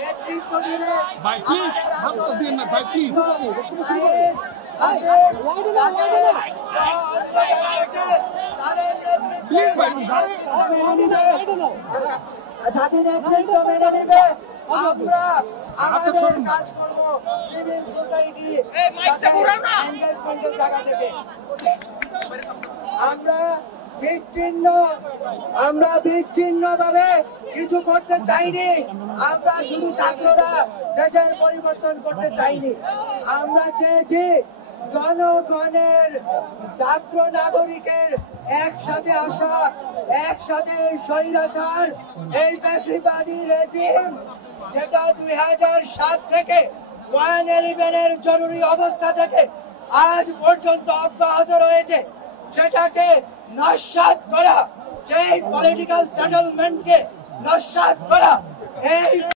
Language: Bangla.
নেতৃত্ব দিলে জাতি নেতৃত্ব মেনে নেবে। আমরা আমাদের কাজ করব সিভিল সোসাইটি এনগেজমেন্টের জায়গা থেকে। আমরা বিচ্ছিন্ন ভাবে কিছু করতে চাইনি। আমরা শুধু ছাত্ররা দেশের পরিবর্তন করতে চাইনি। আমরা চেয়েছি জনগণের, ছাত্র নাগরিকের একসাথে আসা, একসাথে স্বৈরাচার এই ফ্যাসিবাদী রেজিম যেটা 2007 থেকে 111 জরুরি অবস্থা থেকে আজ পর্যন্ত অব্যাহত রয়েছে, সেটাকে নস্যাৎ করা, সেই পলিটিক্যাল সেটেলমেন্টকে নস্যাৎ করা, এই